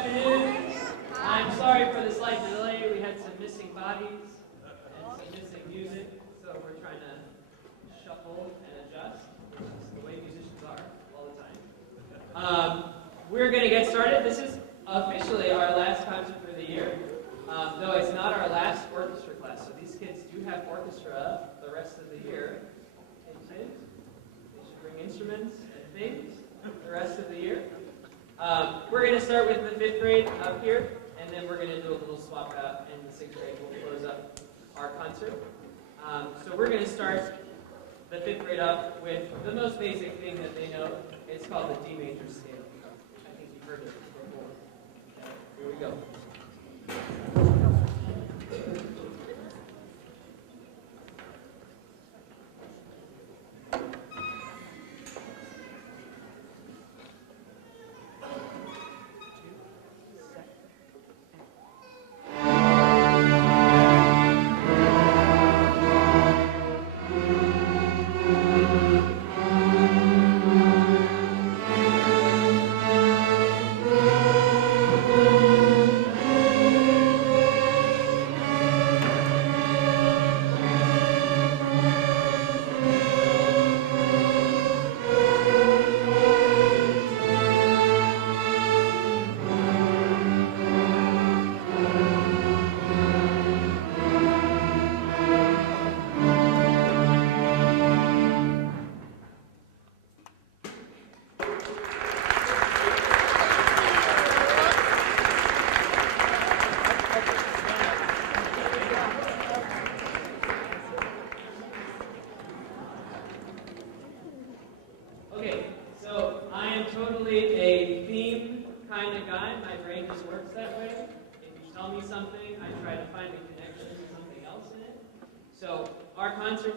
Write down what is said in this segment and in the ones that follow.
afternoon. I'm sorry for the slight delay. We had some missing bodies and some missing music, so we're trying to shuffle and adjust, which is the way musicians are all the time. We're going to get started. This is officially our last concert for the year, though it's not our last orchestra class. So these kids do have orchestra the rest of the year. They should bring instruments and things the rest of the year. We're going to start with the 5th grade up here, and then we're going to do a little swap out, and the 6th grade will close up our concert. So we're going to start the 5th grade up with the most basic thing that they know. It's called the D major scale. I think you've heard it before. Okay, here we go.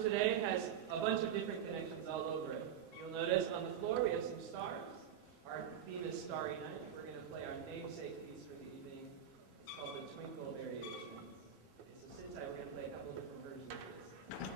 Today has a bunch of different connections all over it. You'll notice on the floor we have some stars. Our theme is Starry Night. We're going to play our namesake piece for the evening. It's called the Twinkle Variation. So sit tight, we're going to play a couple of different versions of this.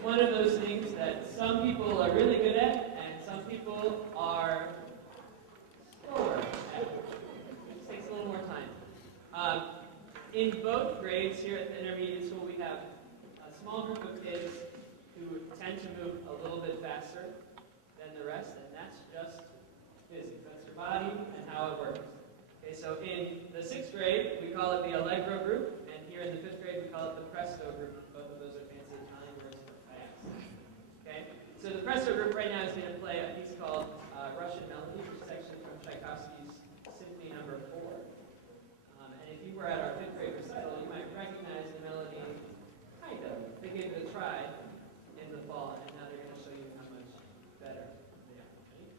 is one of those things that some people are really good at, and some people are slower at. It takes a little more time. In both grades here at the intermediate school, we have a small group of kids who tend to move a little bit faster than the rest, and that's just physics. That's your body and how it works. Okay, so in the 6th grade, we call it the Allegro group, and here in the 5th grade, we call it the Presto group. Both of those are fancy Italian words for fast. Okay, so the Presto group right now is going to play a piece called Russian Melody, which is actually from Tchaikovsky's Symphony No. 4. And if you were at our 5th grade recital, you might recognize the melody, kind of. They gave it a try in the fall, and now they're going to show you how much better they are. Ready?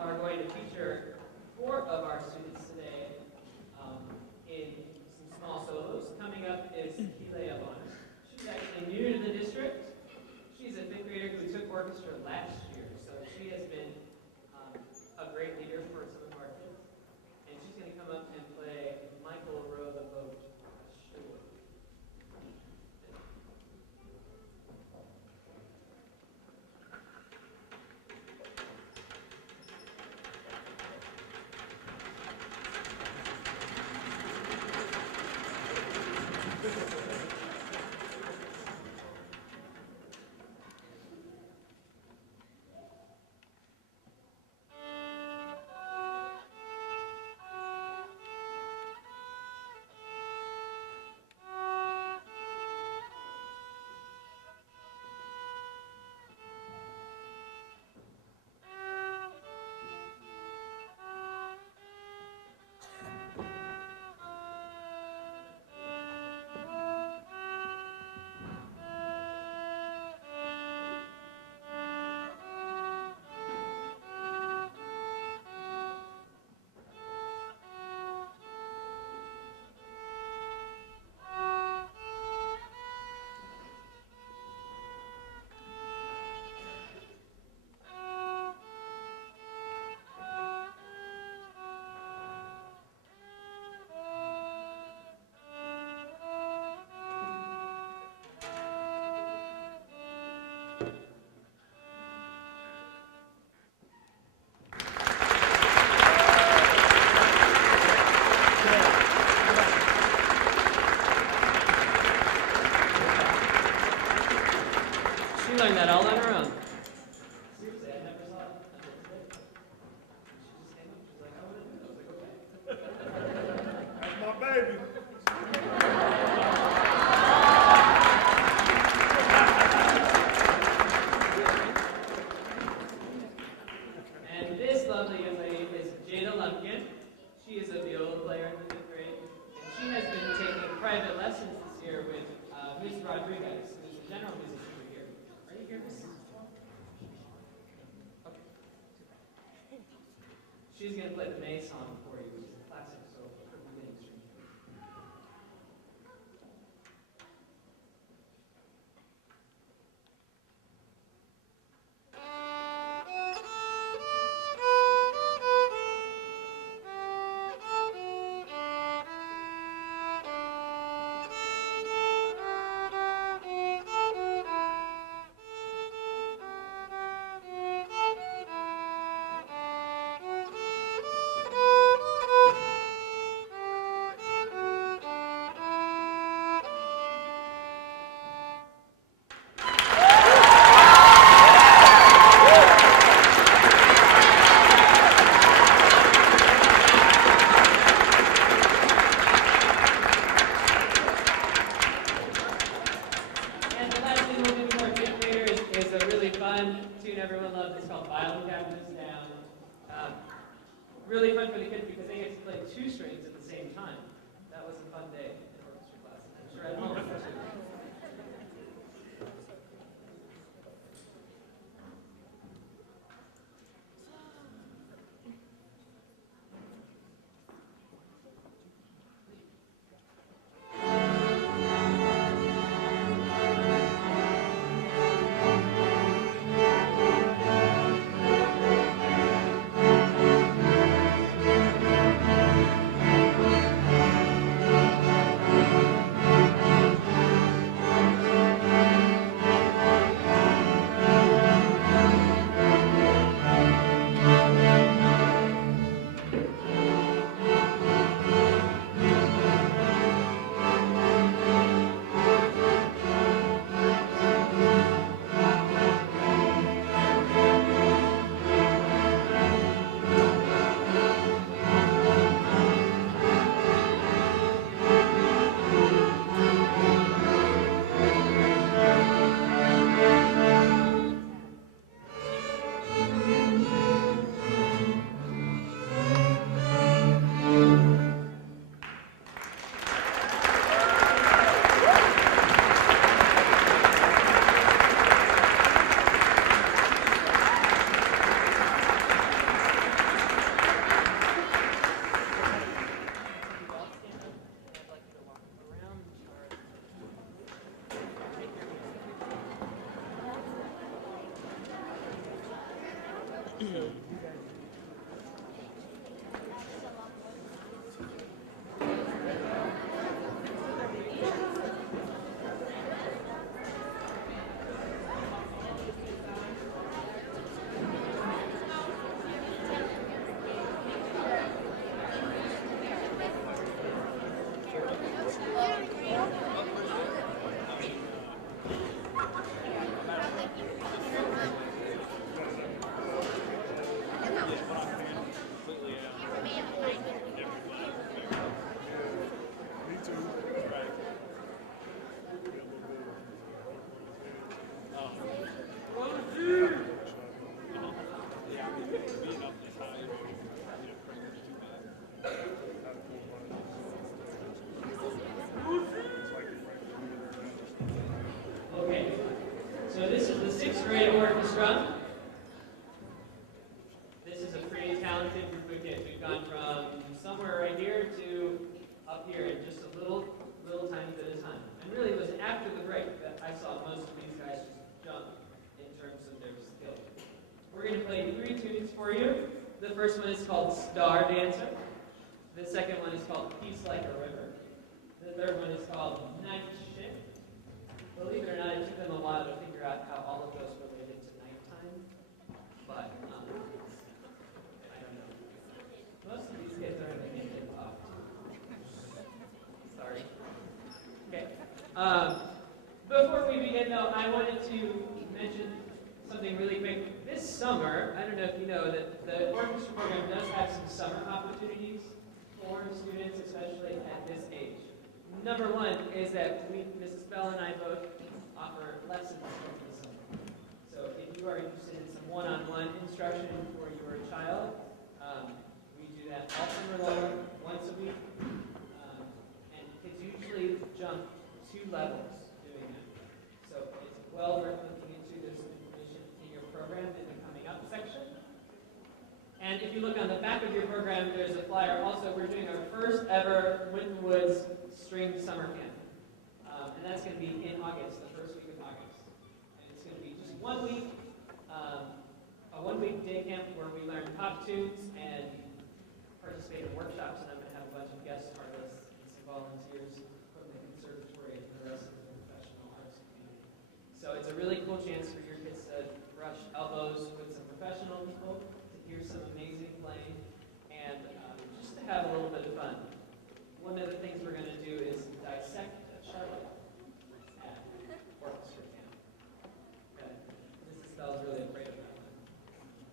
Are going to feature 4 of our students today in some small solos. Coming up is Kile Avon. She's actually new to the district. She's a 5th grader who took orchestra last year, so she has been a great leader for some of our kids. And she's going to come up and play Michael Row the Boat. She learned that all on her own. Seriously, I never saw it until today. She just came up, she's like, I want to do it. I was like, okay. That's my baby. She is a viola player in the 5th grade, and she has been taking private lessons this year with Ms. Rodriguez, who's a general musician over here. Are you here, Miss? Okay. She's going to play the May song for you, which is a classic, so for beginning string. Really fun for the kids because they get to play 2 strings at the same time. That was a fun day in orchestra class. I'm sure at home. So this is the 6th grade orchestra. This is a pretty talented group of kids. We've gone from somewhere right here to up here in just a little tiny bit of time. And really it was after the break that I saw most of these guys just jump in terms of their skill. We're going to play 3 tunes for you. The first one is called Star Dancer. The second one is called Peace Like a River. The third one is called Night Shift. Believe it or not, it took them a while to figure out how all of those related to nighttime. But, I don't know. Most of these kids are in the hip hop. Sorry. Okay. Before we begin, though, I wanted to mention something really quick. This summer, I don't know if you know, that the orchestra program does have some summer opportunities for students, especially at this age. Number one is that Mrs. Bell and I both offer lessons over the summer. So if you are interested in some one-on-one instruction for your child, we do that all summer long. also, we're doing our first ever Winton Woods String Summer Camp. And that's going to be in August, the first week of August. And it's going to be just 1 week, a 1-week day camp where we learn pop tunes and participate in workshops. And I'm going to have a bunch of guest artists and some volunteers from the conservatory and the rest of the professional arts community. So it's a really cool chance for your kids to brush elbows with some professional people, to hear some amazing playing, and just to have a little bit of fun. One of the things we're going to do is dissect Charlotte at Orchestra camp. Okay. Mrs. Bell's really afraid of that one,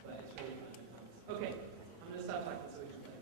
but it's really fun. Okay, I'm going to stop talking so we can play.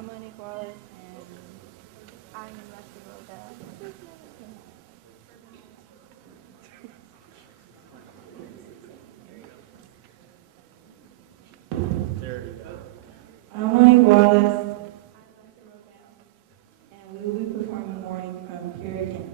I'm Monique Wallace, and I am Leslie Rodell. I'm Monique Wallace, and we will be performing Morning from Here Again.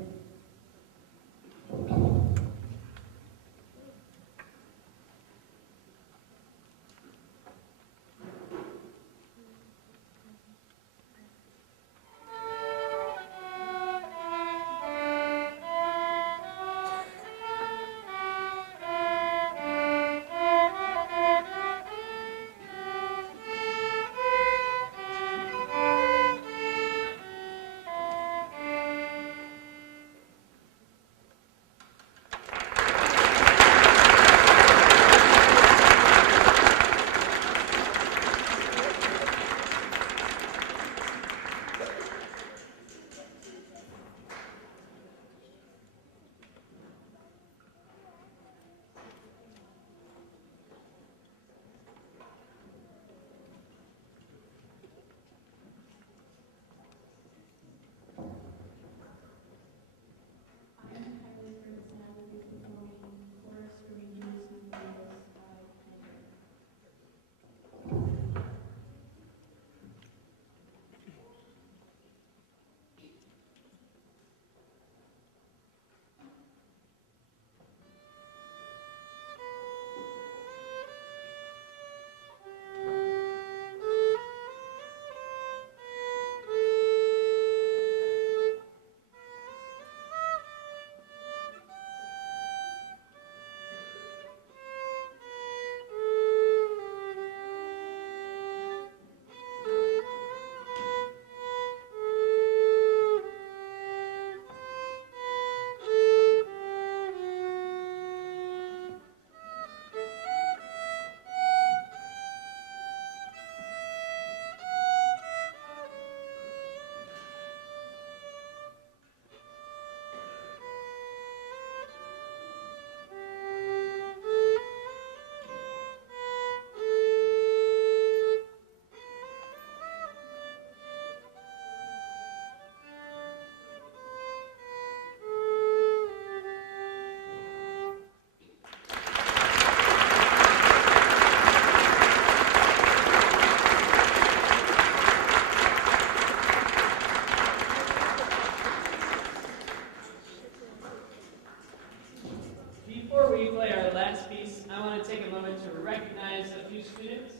Before we play our last piece, I want to take a moment to recognize a few students.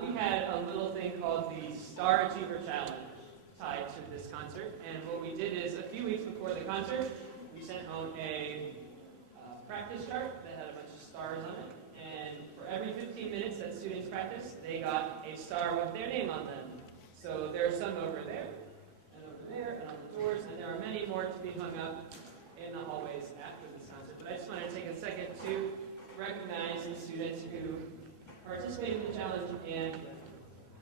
We had a little thing called the Star Achiever Challenge tied to this concert, and what we did is a few weeks before the concert, we sent home a practice chart that had a bunch of stars on it, and for every 15 minutes that students practiced, they got a star with their name on them. So there are some over there, and over there, and on the doors, and there are many more to be hung up in the hallways after this concert. But I just want to take a second to recognize the students who participated in the challenge and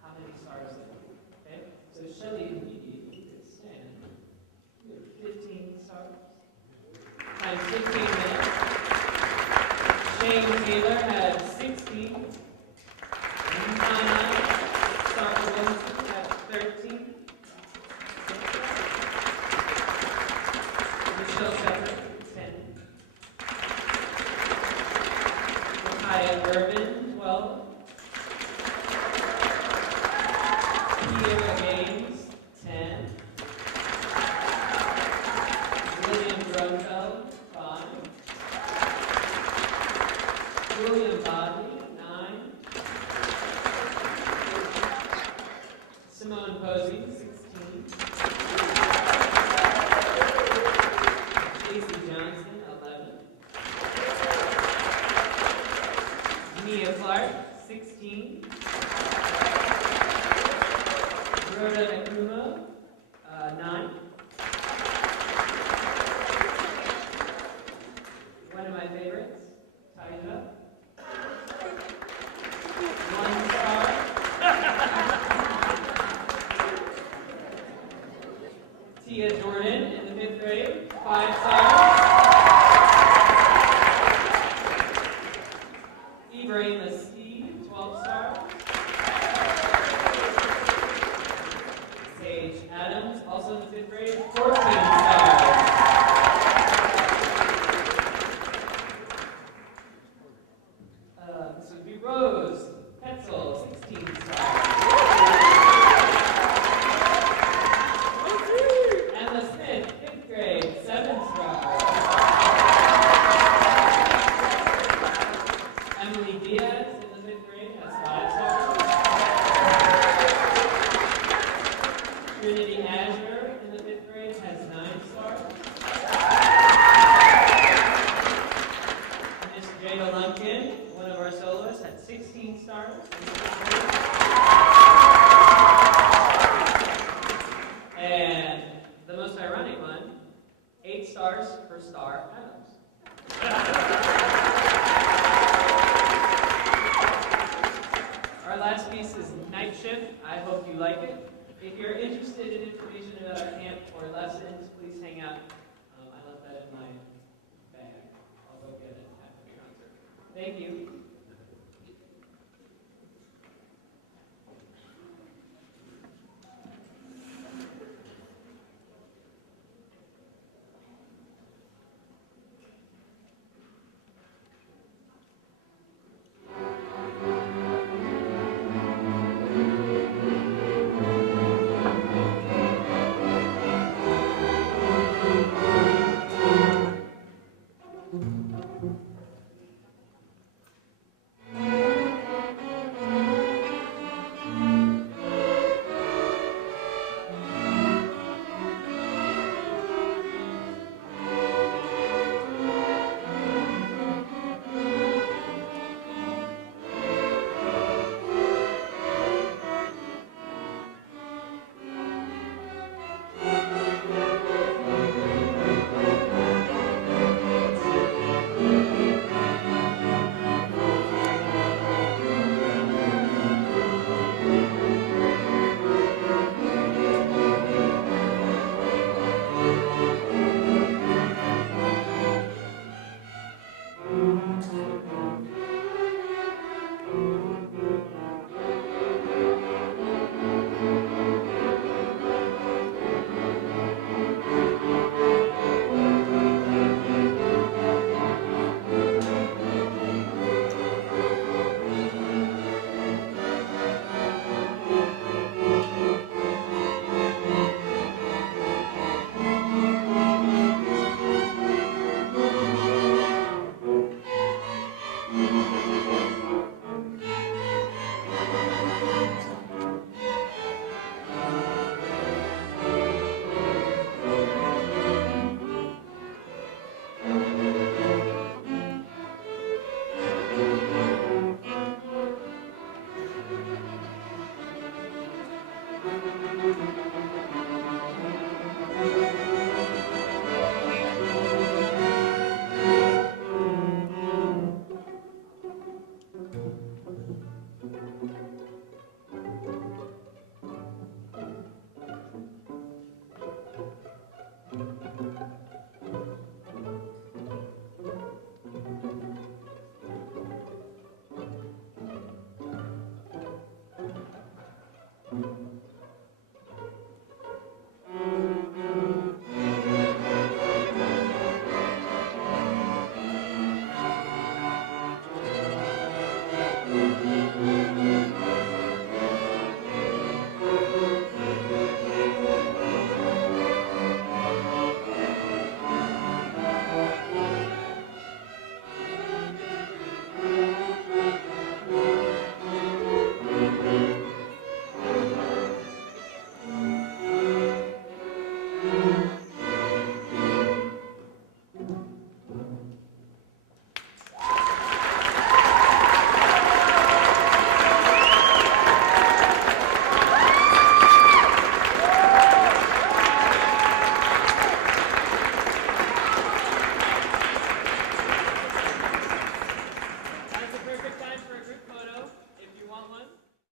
how many stars they got. Okay? So Shelly and Vicky, you could stand. You have 15 stars. Times 15 minutes. Shane Taylor had 16. Nana Stark-Wilson had 13. Michelle Shepard, 10. Micaiah Irvin, 12. Kiera Gaines, 10. William Grunfeld, 5. William Bodley, 9. Simone Posey, 16. Casey Johnson, 11. Mia Clark, 16. Rhoda Akuma, 9. One of my favorites, Taija. 1 star. Tia Jordan in the 5th grade, 5 stars. Ibrahim Steve, 12 stars. grade, 14 stars. This would be Rose Petzel, 16 stars. Emma Smith, 5th grade, 7 stars. Emily Diaz in the 5th grade has 5 stars. Trinity Azure in the 5th grade has 9 stars. Miss Jada Lumpkin, one of our soloists, had 16 stars in the 5th grade. And the most ironic one, 8 stars for Star Adams. Our last piece is Night Shift. I hope you like it. If you're interested in information about our camp or lessons, please hang out. I left that in my bag. I'll go get it after the concert. Thank you.